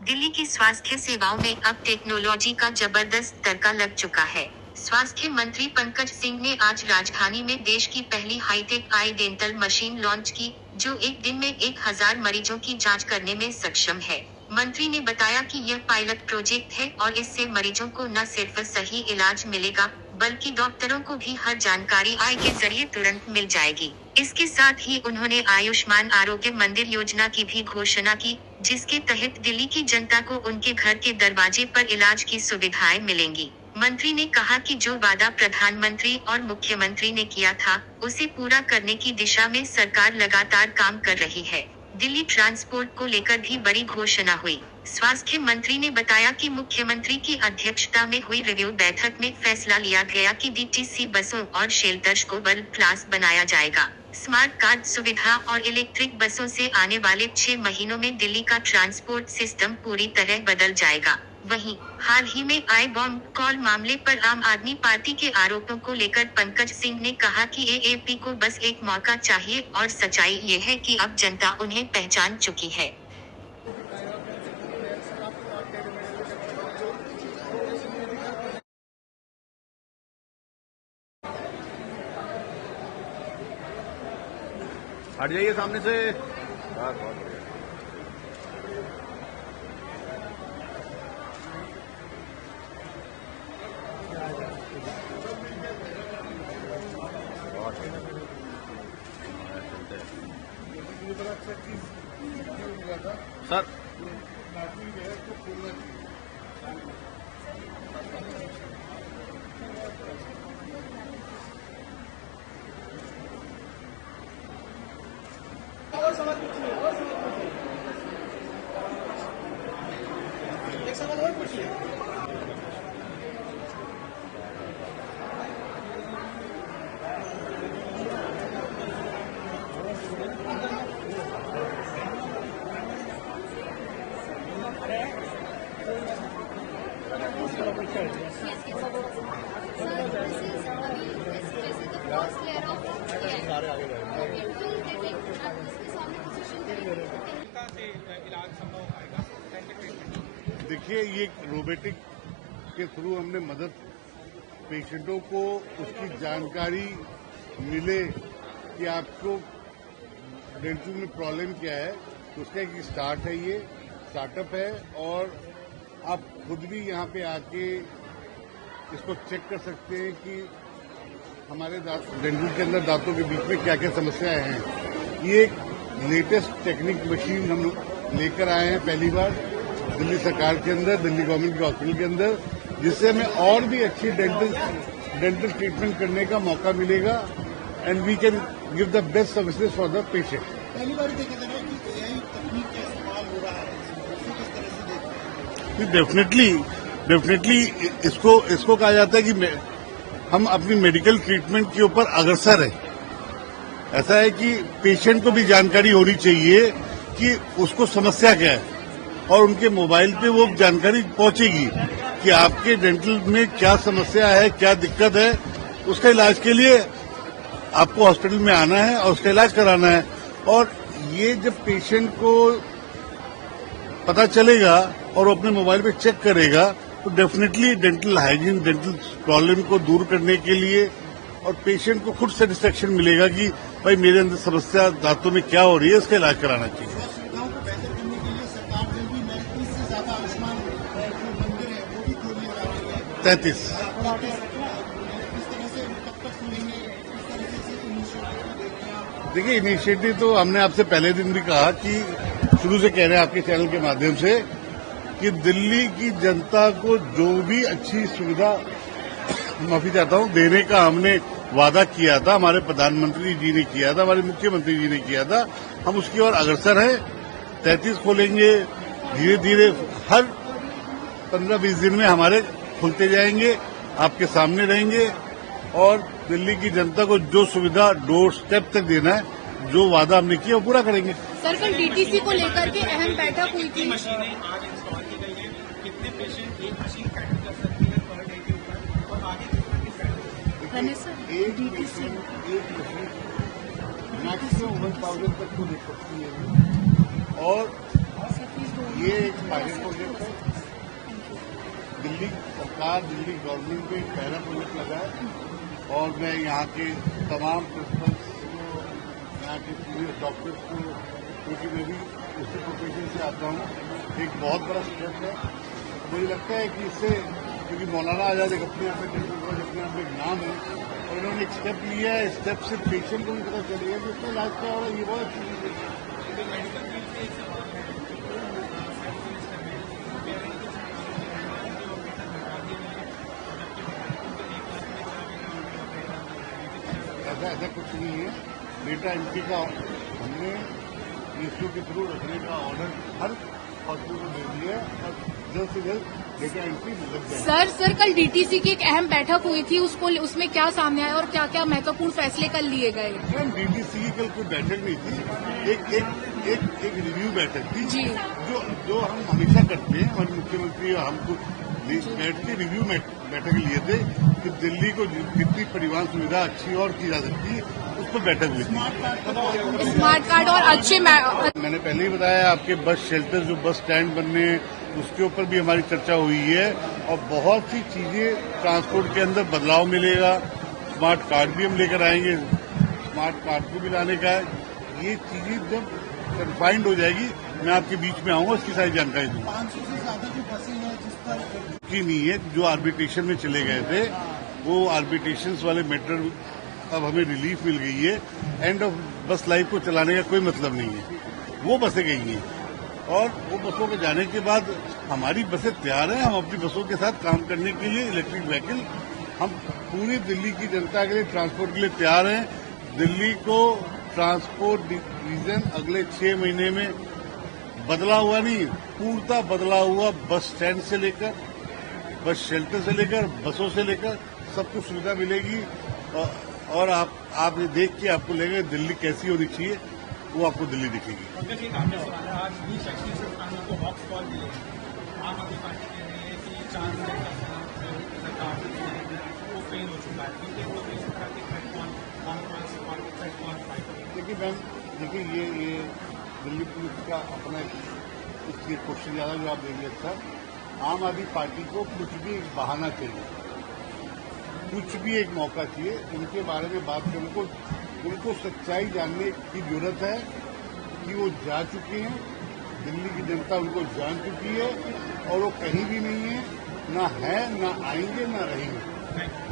दिल्ली की स्वास्थ्य सेवाओं में अब टेक्नोलॉजी का जबरदस्त तड़का लग चुका है। स्वास्थ्य मंत्री पंकज सिंह ने आज राजधानी में देश की पहली हाईटेक आई डेंटल मशीन लॉन्च की, जो एक दिन में 1000 मरीजों की जांच करने में सक्षम है। मंत्री ने बताया कि यह पायलट प्रोजेक्ट है और इससे मरीजों को न सिर्फ सही इलाज मिलेगा, बल्कि डॉक्टरों को भी हर जानकारी आई के जरिए तुरंत मिल जाएगी। इसके साथ ही उन्होंने आयुष्मान आरोग्य मंदिर योजना की भी घोषणा की, जिसके तहत दिल्ली की जनता को उनके घर के दरवाजे पर इलाज की सुविधाएं मिलेंगी। मंत्री ने कहा कि जो वादा प्रधानमंत्री और मुख्यमंत्री ने किया था, उसे पूरा करने की दिशा में सरकार लगातार काम कर रही है। दिल्ली ट्रांसपोर्ट को लेकर भी बड़ी घोषणा हुई। स्वास्थ्य मंत्री ने बताया कि मुख्यमंत्री की अध्यक्षता में हुई रिव्यू बैठक में फैसला लिया गया कि डीटीसी बसों और शेल्टर्स को वर्ल्ड क्लास बनाया जाएगा। स्मार्ट कार्ड सुविधा और इलेक्ट्रिक बसों से आने वाले 6 महीनों में दिल्ली का ट्रांसपोर्ट सिस्टम पूरी तरह बदल जाएगा। वहीं हाल ही में आए बॉम्ब कॉल मामले पर आम आदमी पार्टी के आरोपों को लेकर पंकज सिंह ने कहा कि एएपी को बस एक मौका चाहिए और सच्चाई ये है कि अब जनता उन्हें पहचान चुकी है। हट जाइए सामने से। बहुत बढ़िया। सर देखिए, ये रोबोटिक के थ्रू हमने मदद पेशेंटों को उसकी जानकारी मिले कि आपको डेंटल में प्रॉब्लम क्या है, उसका एक स्टार्ट है, ये स्टार्टअप है और आप खुद भी यहाँ पे आके इसको चेक कर सकते हैं कि हमारे डेंटल के अंदर दांतों के बीच में क्या क्या समस्याएं हैं। ये एक लेटेस्ट टेक्निक मशीन हम लेकर आए हैं पहली बार दिल्ली सरकार के अंदर, दिल्ली गवर्नमेंट के हॉस्पिटल के अंदर, जिससे हमें और भी अच्छी डेंटल ट्रीटमेंट करने का मौका मिलेगा and we can give the best services for the patient. पहली बार देखा जा रहा है कि एआई तकनीक का इस्तेमाल हो रहा है, इसको किस तरह से देखते हैं? डेफिनेटली इसको कहा जाता है कि हम अपनी मेडिकल ट्रीटमेंट के ऊपर अग्रसर है। ऐसा है कि पेशेंट को भी जानकारी होनी चाहिए कि उसको समस्या क्या है और उनके मोबाइल पे वो जानकारी पहुंचेगी कि आपके डेंटल में क्या समस्या है, क्या दिक्कत है। उसका इलाज के लिए आपको हॉस्पिटल में आना है और उसका इलाज कराना है। और ये जब पेशेंट को पता चलेगा और वो अपने मोबाइल पे चेक करेगा तो definitely dental hygiene, dental problem को दूर करने के लिए और पेशेंट को खुद सेटिस्फेक्शन मिलेगा कि भाई मेरे अंदर समस्या दांतों में क्या हो रही है, इसका इलाज कराना चाहिए। सुविधाओं को बेहतर करने के लिए सरकार जल्दी 30 से ज्यादा आयुष्मान जो मंदिर है वो भी खोलने जा रही है। 33 किस तरह से कब तक खुलेंगे, किस तरीके से इनिशिएटिव देख रहे हैं आप? देखिए, इनिशिएटिव तो हमने आपसे पहले दिन भी कहा कि शुरू से कह रहे हैं आपके चैनल के माध्यम से कि दिल्ली की जनता को जो भी अच्छी सुविधा माफी चाहता हूं देने का हमने वादा किया था, हमारे प्रधानमंत्री जी ने किया था, हमारे मुख्यमंत्री जी ने किया था, हम उसकी ओर अग्रसर हैं। 33 खोलेंगे, धीरे धीरे हर 15-20 दिन में हमारे खुलते जाएंगे, आपके सामने रहेंगे और दिल्ली की जनता को जो सुविधा डोर स्टेप तक देना है, जो वादा हमने किया वो पूरा करेंगे। सर, कल डीटीसी को लेकर के अहम बैठक हुई थी। मशीनें आज इंस्टॉल की गई हैं, कितने पेशेंट एक मशीन कनेक्ट कर सकते हैं पर डे के ऊपर और आगे कितना एक मशीन मैक्सिमम 1000 तक को ले सकती है और ये एक पायलट प्रोजेक्ट है। दिल्ली सरकार, दिल्ली गवर्नमेंट को एक पहला प्रोजेक्ट लगा है और मैं यहाँ के तमाम प्रिंसिपल्स को, यहाँ के सीनियर डॉक्टर्स को, क्योंकि मैं भी उसी प्रोफेशन से आता हूँ, एक बहुत बड़ा स्टेप है। मुझे लगता है कि इससे, क्योंकि मौलाना आजाद एक अपने आप में अपने आप में एक नाम है और इन्होंने एक स्टेप लिया है, स्टेप से पेशेंट को भी पता चलेगा कि उसका इलाज क्या हो रहा है। ये बहुत अच्छी चीज है। ऐसा कुछ नहीं है। डेटा एंट्री का हमने ईएसओ के थ्रू रखने का ऑर्डर हर हॉस्पिटल को दे दिया है और जल्द से जल्द डेटा एंट्री लग जाएगी। सर कल डीटीसी की एक अहम बैठक हुई थी, उसमें क्या सामने आया और क्या क्या महत्वपूर्ण फैसले कल लिए गए? डीटीसी की कल कोई बैठक नहीं थी, एक रिव्यू बैठक थी जी। जो हम हमेशा करते हैं। हमारे मुख्यमंत्री और हमको बैठ के रिव्यू बैठक लिए थे कि दिल्ली को जितनी परिवहन सुविधा अच्छी और की जा सकती है उस पर बैठक हुई थी। स्मार्ट कार्ड और अच्छे मैंने पहले ही बताया, आपके बस शेल्टर जो बस स्टैंड बनने उसके ऊपर भी हमारी चर्चा हुई है और बहुत सी चीजें ट्रांसपोर्ट के अंदर बदलाव मिलेगा। स्मार्ट कार्ड भी हम लेकर आएंगे, स्मार्ट कार्ड को भी लाने का है। ये चीजें जब कन्फाइंड हो जाएगी मैं आपके बीच में आऊंगा, उसकी सारी जानकारी दूंगा। 500 से ज्यादा जो बसें हैं जिस पर की नहीं है, जो आर्बिट्रेशन में चले गए थे वो आर्बिट्रेशन वाले मैटर अब हमें रिलीफ मिल गई है। एंड ऑफ बस लाइफ को चलाने का कोई मतलब नहीं है, वो बसें गई हैं और वो बसों के जाने के बाद हमारी बसें तैयार हैं। हम अपनी बसों के साथ काम करने के लिए इलेक्ट्रिक व्हीकल हम पूरी दिल्ली की जनता के लिए ट्रांसपोर्ट के लिए तैयार हैं। दिल्ली को ट्रांसपोर्ट डिवीजन अगले 6 महीने में बदला हुआ नहीं, पूर्णतः बदला हुआ बस स्टैंड से लेकर बस शेल्टर से लेकर बसों से लेकर सब कुछ सुविधा मिलेगी और आप ये देख के आपको लगेगा दिल्ली कैसी होनी चाहिए, वो आपको दिल्ली दिखेगी। पंकज, एक आपने सवाल है, आज भी शैक्षणिक संस्थानों को हॉट कॉल दिए आम आदमी पार्टी कह रही है कि 4 मिनट का सरकार वो फेल हो चुका है क्योंकि वो इस तरह के प्लेटफॉर्म देखिए ये दिल्ली पुलिस का अपना इसलिए क्वेश्चन ज्यादा जवाब देंगे। सर, आम आदमी पार्टी को कुछ भी एक बहाना चाहिए, कुछ भी एक मौका चाहिए। उनके बारे में बात करने को, उनको सच्चाई जानने की जरूरत है कि वो जा चुके हैं, दिल्ली की जनता उनको जान चुकी है और वो कहीं भी नहीं है, ना है, ना आएंगे, ना रहेंगे।